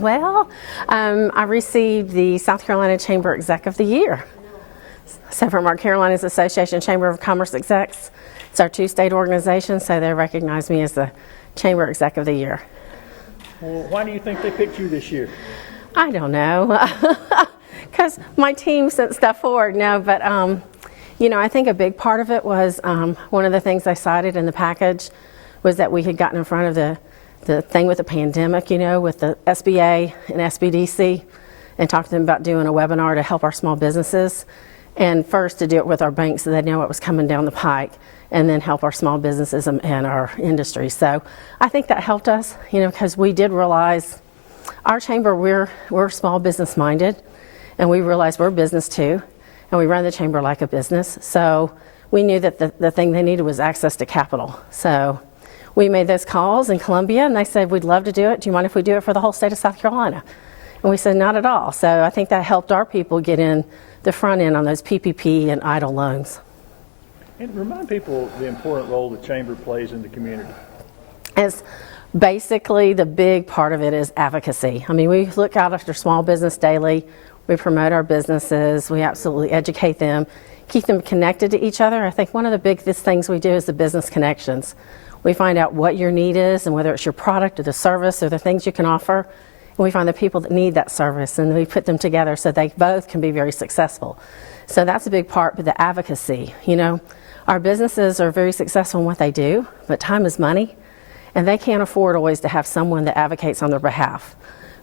Well, I received the South Carolina Chamber Exec of the Year. So from our Carolinas Association Chamber of Commerce Execs, it's our two-state organization, so they recognize me as the Chamber Exec of the Year. Well, why do you think they picked you this year? I don't know, because my team sent stuff forward. No, but I think a big part of it was one of the things I cited in the package was that we had gotten in front of the thing with the pandemic, with the SBA and SBDC, and talked to them about doing a webinar to help our small businesses, and first to do it with our banks so they know what was coming down the pike, and then help our small businesses and our industry. So I think that helped us, because we did realize our chamber, we're small business minded, and we realize we're a business too, and we run the chamber like a business. So we knew that the thing they needed was access to capital. So we made those calls in Columbia, and they said, we'd love to do it. Do you mind if we do it for the whole state of South Carolina? And we said, not at all. So I think that helped our people get in the front end on those PPP and EIDL loans. And remind people the important role the chamber plays in the community. As basically, the big part of it is advocacy. I mean, we look out after small business daily. We promote our businesses. We absolutely educate them, keep them connected to each other. I think one of the biggest things we do is the business connections. We find out what your need is and whether it's your product or the service or the things you can offer. And we find the people that need that service, and we put them together so they both can be very successful. So that's a big part, but the advocacy. Our businesses are very successful in what they do, but time is money, and they can't afford always to have someone that advocates on their behalf.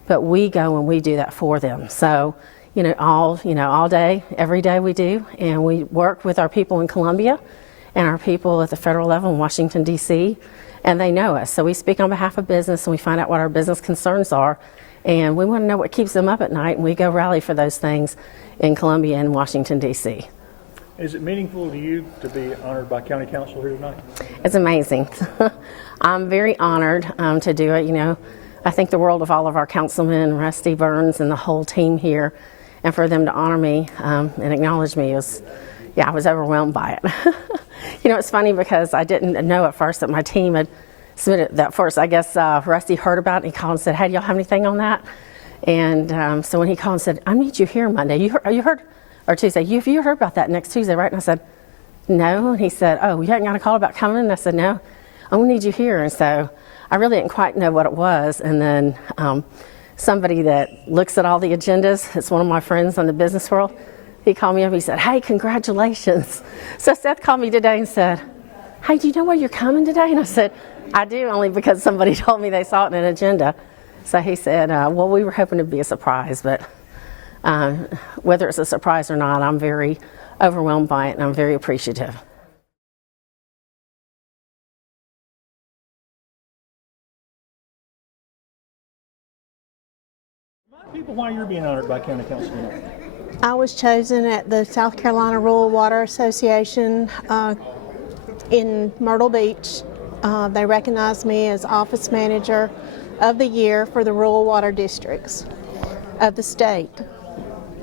But we go and we do that for them. So, all day, every day we do, and we work with our people in Columbia and our people at the federal level in Washington, D.C., and they know us. So we speak on behalf of business, and we find out what our business concerns are, and we want to know what keeps them up at night, and we go rally for those things in Columbia and Washington, D.C. Is it meaningful to you to be honored by County Council here tonight? It's amazing. I'm very honored to do it. I think the world of all of our councilmen, Rusty Burns, and the whole team here, and for them to honor me and acknowledge me I was overwhelmed by it. It's funny because I didn't know at first that my team had submitted that first. I guess Rusty heard about it, and he called and said, hey, do y'all have anything on that? And so when he called and said, I need you here Monday. You heard? Or Tuesday, have you heard about that next Tuesday, right? And I said, no. And he said, oh, you haven't got a call about coming? And I said, no, I'm going to need you here. And so I really didn't quite know what it was. And then somebody that looks at all the agendas, it's one of my friends in the business world, he called me up. He said, hey, congratulations. So Seth called me today and said, hey, do you know where you're coming today? And I said, I do, only because somebody told me they saw it in an agenda. So he said, well, we were hoping to be a surprise, but whether it's a surprise or not, I'm very overwhelmed by it, and I'm very appreciative. Remind people why you're being honored by County Council tonight. I was chosen at the South Carolina Rural Water Association in Myrtle Beach. They recognized me as Office Manager of the Year for the Rural Water Districts of the state.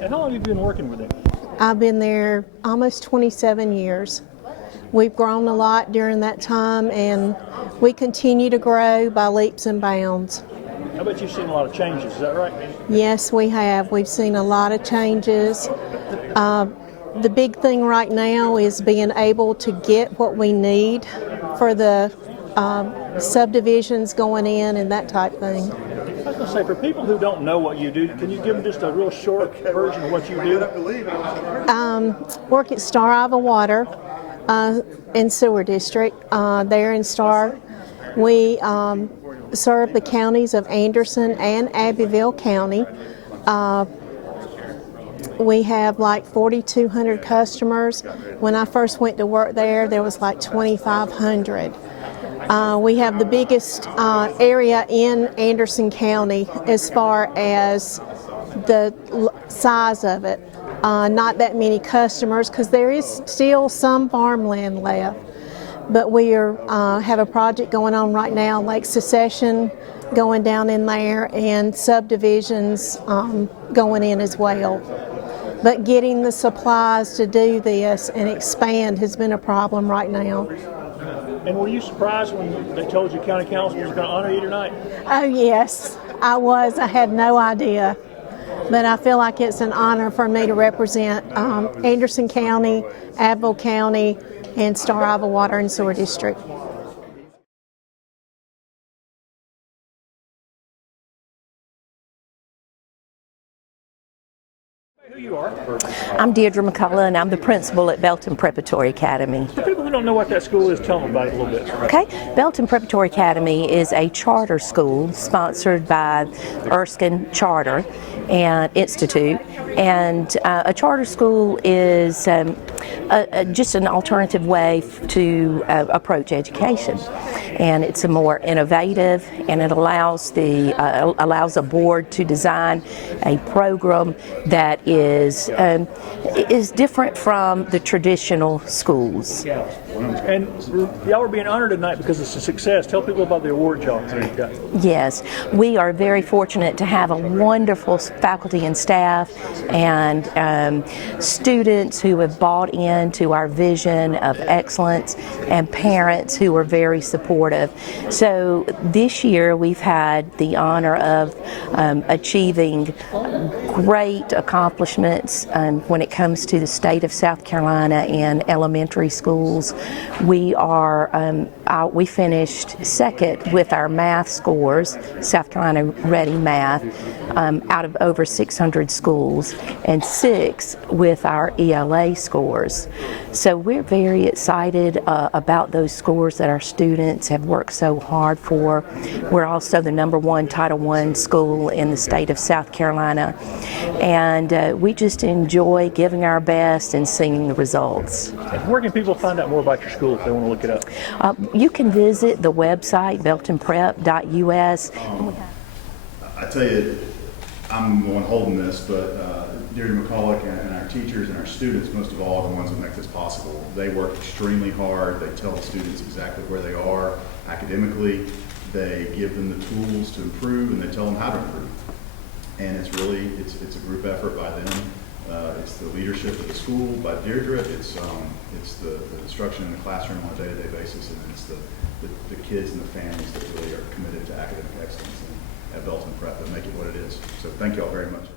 And how long have you been working with them? I've been there almost 27 years. We've grown a lot during that time, and we continue to grow by leaps and bounds. I bet you've seen a lot of changes, is that right? Yes, we have. We've seen a lot of changes. The big thing right now is being able to get what we need for the subdivisions going in and that type thing. I was going to say, for people who don't know what you do, can you give them just a real short version of what you do? Work at Starr-Iva Water in Sewer District. There in Starr, we serve the counties of Anderson and Abbeville County. We have like 4,200 customers. When I first went to work there was like 2,500. We have the biggest area in Anderson County as far as the size of it. Not that many customers because there is still some farmland left. But we have a project going on right now, Lake Secession going down in there, and subdivisions going in as well. But getting the supplies to do this and expand has been a problem right now. And were you surprised when they told you County Council was going to honor you tonight? Oh yes, I had no idea. But I feel like it's an honor for me to represent Anderson County, Abbeville County, and Starr-Iva Water and Sewer District. Who you are? I'm Deirdre McCullough, and I'm the principal at Belton Preparatory Academy. For people who don't know what that school is, tell them about it a little bit. Okay, Belton Preparatory Academy is a charter school sponsored by Erskine Charter and Institute, and a charter school is just an alternative way to approach education, and it's a more innovative, and it allows a board to design a program that is different from the traditional schools. Yeah. And y'all are being honored tonight because it's a success. Tell people about the award y'all got. Yes, we are very fortunate to have a wonderful faculty and staff and students who have bought into our vision of excellence, and parents who are very supportive. So this year we've had the honor of achieving great accomplishments when it comes to the state of South Carolina in elementary schools. We finished second with our math scores, South Carolina Ready Math, out of over 600 schools, and sixth with our ELA scores. So we're very excited about those scores that our students have worked so hard for. We're also the #1 Title I school in the state of South Carolina, and we just enjoy giving our best and seeing the results. And where can people find out more about your school if they want to look it up? You can visit the website, beltonprep.us. I tell you, I'm the one holding this, but Deirdre McCullough and our teachers and our students, most of all, are the ones that make this possible. They work extremely hard. They tell the students exactly where they are academically. They give them the tools to improve, and they tell them how to improve. And it's really, it's a group effort by them. It's the leadership of the school by Deirdre. It's the instruction in the classroom on a day-to-day basis, and it's the kids and the families that really are committed to academic excellence at Belton Prep that make it what it is. So thank you all very much.